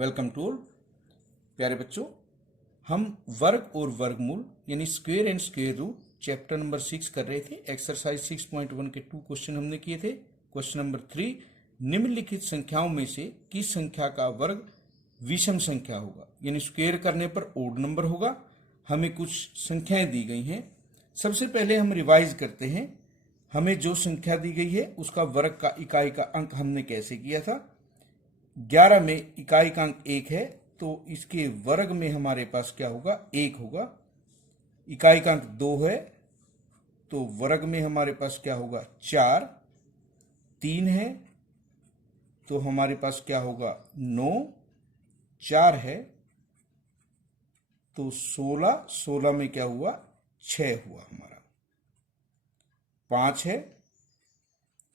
Welcome to all प्यारे बच्चों। हम वर्ग और वर्गमूल यानी square and square root chapter number 6 कर रहे थे। एक्सरसाइज 6.1 के 2 क्वेश्चन हमने किए थे। क्वेश्चन नंबर 3, निम्नलिखित संख्याओं में से किस संख्या का वर्ग विषम संख्या होगा, यानी स्क्वायर करने पर ओड नंबर होगा। हमें कुछ संख्याएं दी गई हैं। सबसे पहले हम रिवाइज करते हैं। हमें जो संख्या दी गई है उसका वर्ग का इकाई का अंक हमने कैसे किया था। 11 में इकाई का अंक 1 है तो इसके वर्ग में हमारे पास क्या होगा, 1 होगा। इकाई का अंक 2 है तो वर्ग में हमारे पास क्या होगा, 4। 3 है तो हमारे पास क्या होगा, 9। 4 है तो 16। 16 में क्या हुआ, 6 हुआ हमारा। 5 है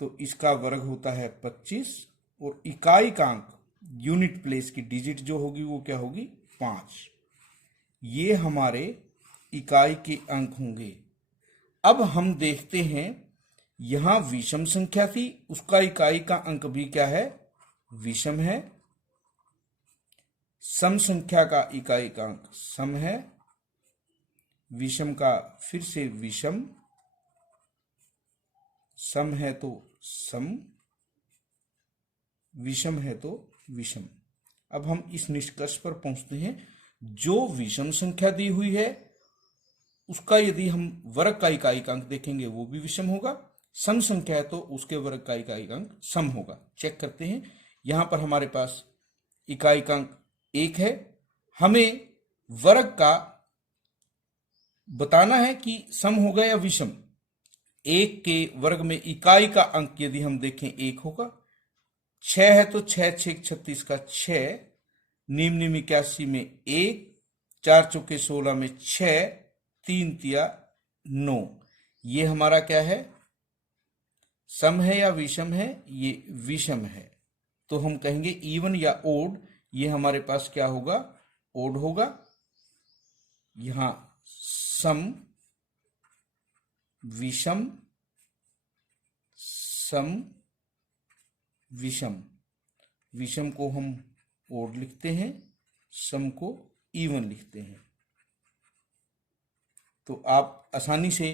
तो इसका वर्ग होता है 25 और इकाई का अंक यूनिट प्लेस की डिजिट जो होगी वो क्या होगी, 5। ये हमारे इकाई के अंक होंगे। अब हम देखते हैं, यहां विषम संख्या थी, उसका इकाई का अंक भी क्या है, विषम है। सम संख्या का इकाई का अंक सम है, विषम का फिर से विषम, सम है तो सम, विषम है तो विषम। अब हम इस निष्कर्ष पर पहुंचते हैं, जो विषम संख्या दी हुई है उसका यदि हम वर्ग का इकाई का अंक देखेंगे वो भी विषम होगा। सम संख्या है तो उसके वर्ग का इकाई का अंक सम होगा। चेक करते हैं। यहां पर हमारे पास इकाई का अंक 1 है। हमें वर्ग का बताना है कि सम होगा या विषम। 1 के वर्ग में इकाई का अंक यदि हम देखें 1 होगा। 6 है तो 6 6 36 का 6, निम्न निम्न 81 में 1, 4 चौके 16 में 6, 3 तिया 9। ये हमारा क्या है, सम है या विषम है, ये विषम है। तो हम कहेंगे इवन या ओड, ये हमारे पास क्या होगा, ओड होगा। यहां सम, विषम, सम, विषम। विषम को हम ओड लिखते हैं, सम को इवन लिखते हैं। तो आप आसानी से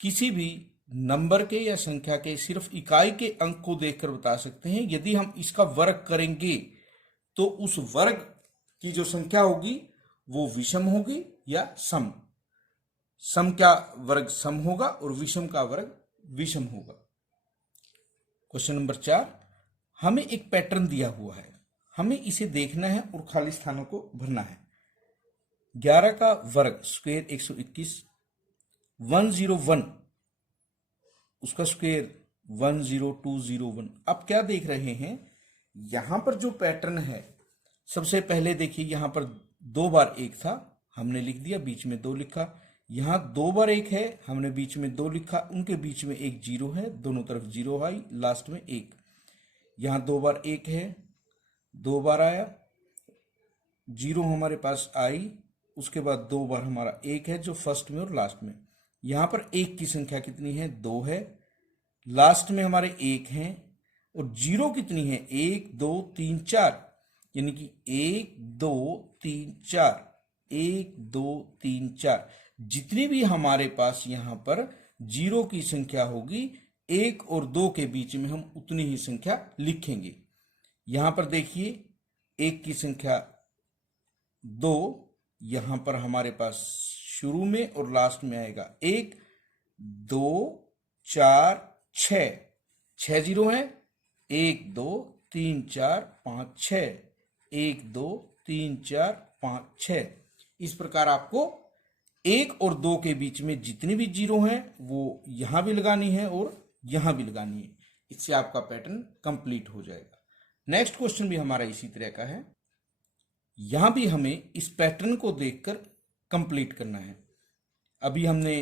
किसी भी नंबर के या संख्या के सिर्फ इकाई के अंक को देखकर बता सकते हैं। यदि हम इसका वर्ग करेंगे तो उस वर्ग की जो संख्या होगी वो विषम होगी या सम। सम का वर्ग सम होगा और विषम का वर्ग विषम होगा। क्वेश्चन नंबर 4, हमें एक पैटर्न दिया हुआ है, हमें इसे देखना है और खाली स्थानों को भरना है। 11 का वर्ग स्क्वायर 121, 101 उसका स्क्वायर 10201। अब क्या देख रहे हैं, यहां पर जो पैटर्न है, सबसे पहले देखिए यहां पर 2 बार 1 था, हमने लिख दिया, बीच में 2 लिखा। यहां 2 बार 1 है, हमने बीच में 2 लिखा, उनके बीच में एक 0 है, दोनों तरफ 0 आई, लास्ट में 1। यहां 2 बार 1 है, 2 बार आया, 0 हमारे पास आई, उसके बाद 2 बार हमारा 1 है जो फर्स्ट में और लास्ट में। यहां पर 1 की संख्या कितनी है, 2 है, लास्ट में हमारे 1 है, और 0 कितनी है, 1 2 3 4, यानी कि 1 2 3 4, 1 2 3 4। जितनी भी हमारे पास यहां पर 0 की संख्या होगी, 1 और 2 के बीच में हम उतनी ही संख्या लिखेंगे। यहां पर देखिए 1 की संख्या 2, यहां पर हमारे पास शुरू में और लास्ट में आएगा 1 2 4 6, 6 0 है, 1 2 3 4 5 6, 1 2 3 4 5 6। इस प्रकार आपको 1 और 2 के बीच में जितनी भी 0 हैं वो यहां भी लगानी है और यहां भी लगानी है। इससे आपका पैटर्न कंप्लीट हो जाएगा। नेक्स्ट क्वेश्चन भी हमारा इसी तरह का है। यहां भी हमें इस पैटर्न को देखकर कंप्लीट करना है। अभी हमने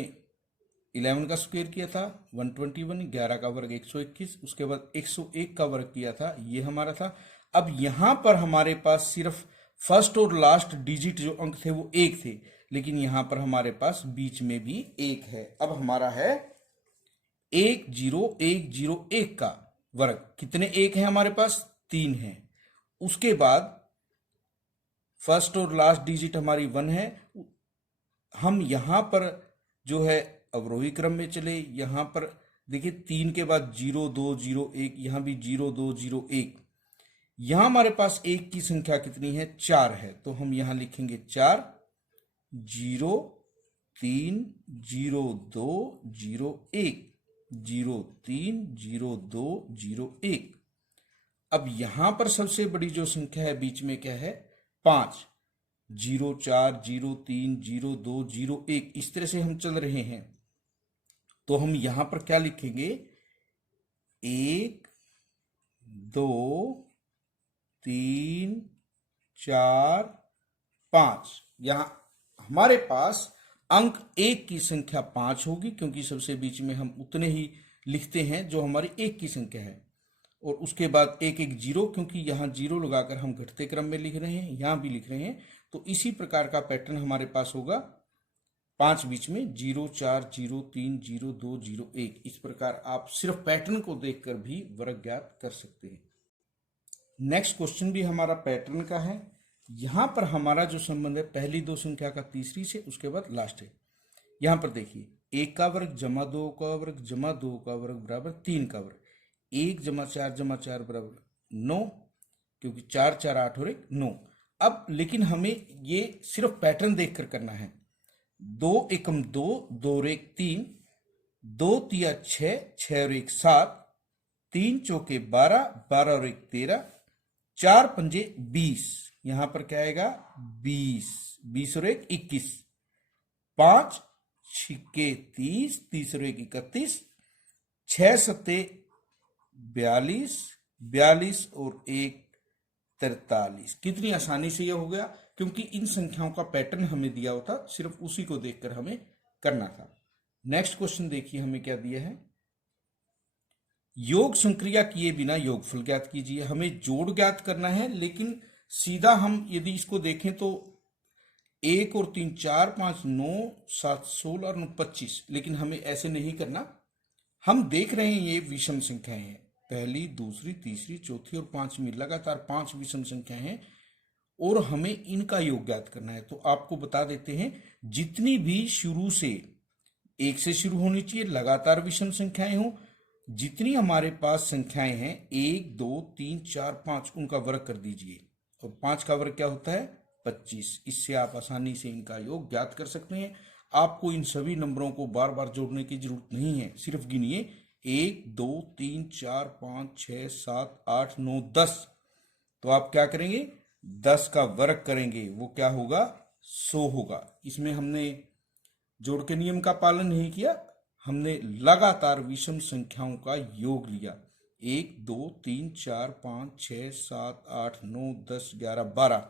11 का स्क्वायर किया था 121, 11 का वर्ग 121, उसके बाद 101 का वर्ग किया था, ये हमारा था। अब यहां पर हमारे पास सिर्फ फर्स्ट और लास्ट डिजिट जो अंक थे वो 1 थे, लेकिन यहां पर हमारे पास बीच में भी 1 है। अब हमारा है 10101 का वर्ग। कितने 1 है हमारे पास, 3 है। उसके बाद फर्स्ट और लास्ट डिजिट हमारी 1 है। हम यहाँ पर जो है अवरोही क्रम में चले, यहाँ पर देखिए 3 के बाद 0 2 0 1, यहाँ भी 0 2 0 1। यहाँ हमारे पास एक की संख्या कितनी है? 4 है, तो हम यहाँ लिखेंगे 4 0 3 0 2 0 1 0 3 0 2 0 1। अब यहां पर सबसे बड़ी जो संख्या है बीच में क्या है? 5। 0 4 0 3 0 2 0 1, इस तरह से हम चल रहे हैं। तो हम यहां पर क्या लिखेंगे? 1 2 3 4 5। यहां हमारे पास अंक 1 की संख्या 5 होगी, क्योंकि सबसे बीच में हम उतने ही लिखते हैं जो हमारी 1 की संख्या है। और उसके बाद 1 1 0, क्योंकि यहाँ 0 लगाकर हम घटते क्रम में लिख रहे हैं, यहाँ भी लिख रहे हैं। तो इसी प्रकार का पैटर्न हमारे पास होगा 5 बीच में 0 4 0 3 0 2 0 1। इस प्रकार आप सिर्फ पैटर्न को देखकर भी वर्ग ज्ञात कर सकते हैं। नेक्स्ट क्वेश्चन भी हमारा पैटर्न का है। यहां पर हमारा जो संबंध है पहली दो संख्या का तीसरी से, उसके बाद लास्ट है। यहां पर देखिए 1 का वर्ग जमा 2 का वर्ग जमा 2 का वर्ग बराबर 3 का वर्ग। 1 जमा 4 बराबर 9, क्योंकि 4 4 8 और 1 9। अब लेकिन हमें ये सिर्फ पैटर्न देखकर करना है। 2 एकम 2, 2 और 1 3, 2 तिया 6, 6 और 1 7, 3 चौके 12, 12 और 1 13, 4 पंजे 20। यहां पर क्या आएगा? 20, 20 और 1 21, 5 छिक्के 30, 30 और 1 31, 6 सत्ते 42, 42 और 1 43। कितनी आसानी से यह हो गया, क्योंकि इन संख्याओं का पैटर्न हमें दिया होता, सिर्फ उसी को देखकर हमें करना था। नेक्स्ट क्वेश्चन देखिए हमें क्या दिया है। योग संक्रिया किए बिना योगफल ज्ञात कीजिए। हमें जोड़ ज्ञात करना है, लेकिन सीधा हम यदि इसको देखें तो 1 और 3 4 5 9 7 16 और 9 25, लेकिन हमें ऐसे नहीं करना। हम देख रहे हैं ये विषम संख्याएं हैं, पहली दूसरी तीसरी चौथी और 5वीं, लगातार 5 विषम संख्याएं हैं और हमें इनका योग ज्ञात करना है। तो आपको बता देते हैं, जितनी भी शुरू से 1 से शुरू होनी चाहिए, लगातार विषम संख्याएं हो। जितनी हमारे पास संख्याएं हैं 1 2 3 4 5, उनका वर्ग कर दीजिए। और 5 का वर्ग क्या होता है? 25। इससे आप आसानी से इनका योग ज्ञात कर सकते हैं। आपको इन सभी नंबरों को बार बार जोड़ने की जरूरत नहीं है, सिर्फ गिनिए 1 2 3 4 5 6 7 8 9 10। तो आप क्या करेंगे? 10 का वर्ग करेंगे, वो क्या होगा? 100 होगा। इसमें हमने जोड़ के नियम का पालन नहीं किया, हमने लगातार विषम संख्याओं का योग लिया। 1 2 3 4 5 6 7 8 9 10 11 12,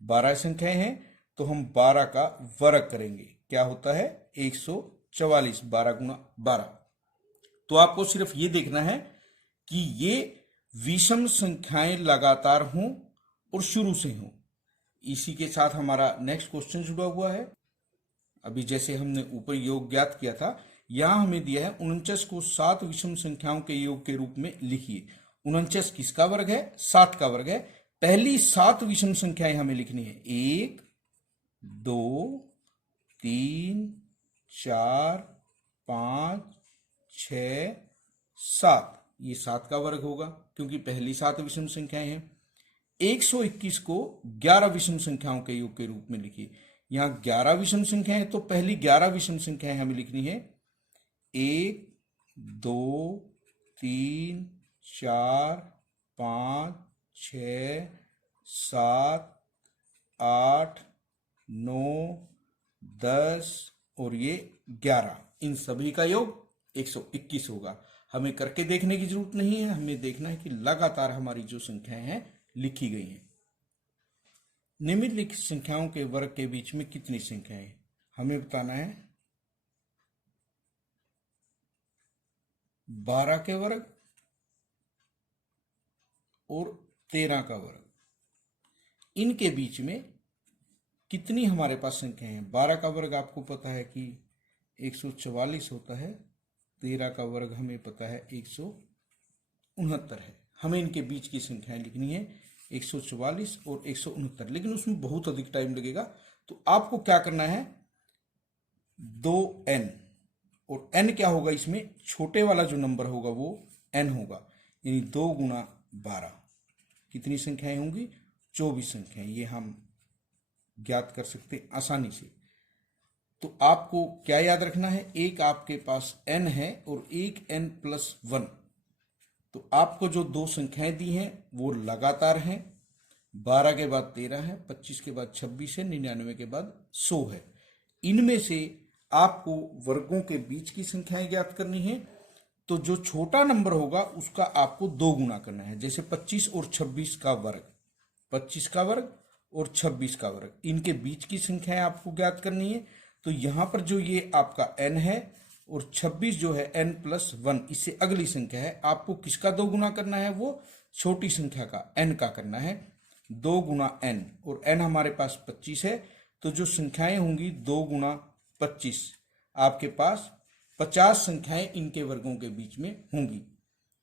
12 संख्याएं हैं, तो हम 12 का वर्ग करेंगे। क्या होता है? 144, 12 गुना 12। तो आपको सिर्फ ये देखना है कि ये विषम संख्याएं लगातार हों और शुरू से हों। इसी के साथ हमारा नेक्स्ट क्वेश्चन जुड़ा हुआ है। अभी जैसे हमने ऊपर योग ज्ञात किया था, यहां हमें दिया है 49 को 7 विषम संख्याओं के योग के रूप में लिखिए। 49 किसका वर्ग है? 7 का वर्ग है। पहली 7 विषम संख्याएं हमें लिखनी है। 1 2 3 4 5 6 7, ये 7 का वर्ग होगा, क्योंकि पहली 7 विषम संख्याएं हैं। 121 को 11 विषम संख्याओं के योग के रूप में लिखिए। यहां 11 विषम संख्याएं हैं, तो पहली 11 विषम संख्याएं हमें लिखनी है। 1 2 3 4 5 6 7 8 9 10 और ये 11, इन सभी का योग 121 होगा। हमें करके देखने की जरूरत नहीं है, हमें देखना है कि लगातार हमारी जो संख्याएं हैं लिखी गई हैं। निम्नलिखित संख्याओं के वर्ग के बीच में कितनी संख्याएं हैं? हमें बताना है 12 के वर्ग और 13 का वर्ग, इनके बीच में कितनी हमारे पास संख्याएं हैं? 12 का वर्ग आपको पता है कि 144 होता है, 13 का वर्ग हमें पता है 169 है। हमें इनके बीच की संख्याएं लिखनी है। 144 और 169, लेकिन उसमें बहुत अधिक टाइम लगेगा। तो आपको क्या करना है, 2n, और n क्या होगा, इसमें छोटे वाला जो नंबर होगा वो n होगा, यानी 2 गुना 12 कितनी संख्याएं होंगी, 24 संख्याएं। ये हम ज्ञात कर सकते हैं आसानी से। तो आपको क्या याद रखना है, एक आपके पास n है और एक n+1। तो आपको जो दो संख्याएं दी हैं वो लगातार हैं, 12 के बाद 13 है, 25 के बाद 26 है, 99 के बाद 100 है। इनमें से आपको वर्गों के बीच की संख्याएं ज्ञात करनी है। तो जो छोटा नंबर होगा उसका आपको 2 गुना करना है। जैसे 25 और 26 का वर्ग, 25 का वर्ग और 26 का वर्ग, इनके बीच की संख्याएं आपको ज्ञात करनी है। तो यहां पर जो ये आपका n है और 26 जो है n+1, इससे अगली संख्या है, आपको किसका 2 गुना करना है, वो छोटी संख्या का n का करना है, 2 गुना n, और n हमारे पास 25 है। तो जो संख्याएं होंगी 2 गुना 25, आपके पास 50 संख्याएं इनके वर्गों के बीच में होंगी।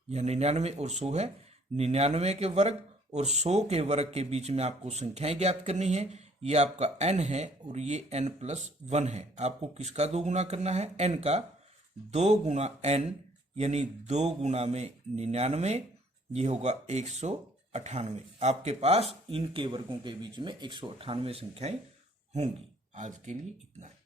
यह 99 और 100 है, 99 के वर्ग और 100 के वर्ग के बीच में आपको संख्याएं ज्ञात करनी है। ये आपका n है और ये n+1 है। आपको किसका 2 गुना करना है, n का, 2 गुना n, यानी 2 गुना में 99, ये होगा 198। आपके पास इनके वर्गों के बीच में 198 संख्याएं होंगी। आज के लिए इतना है।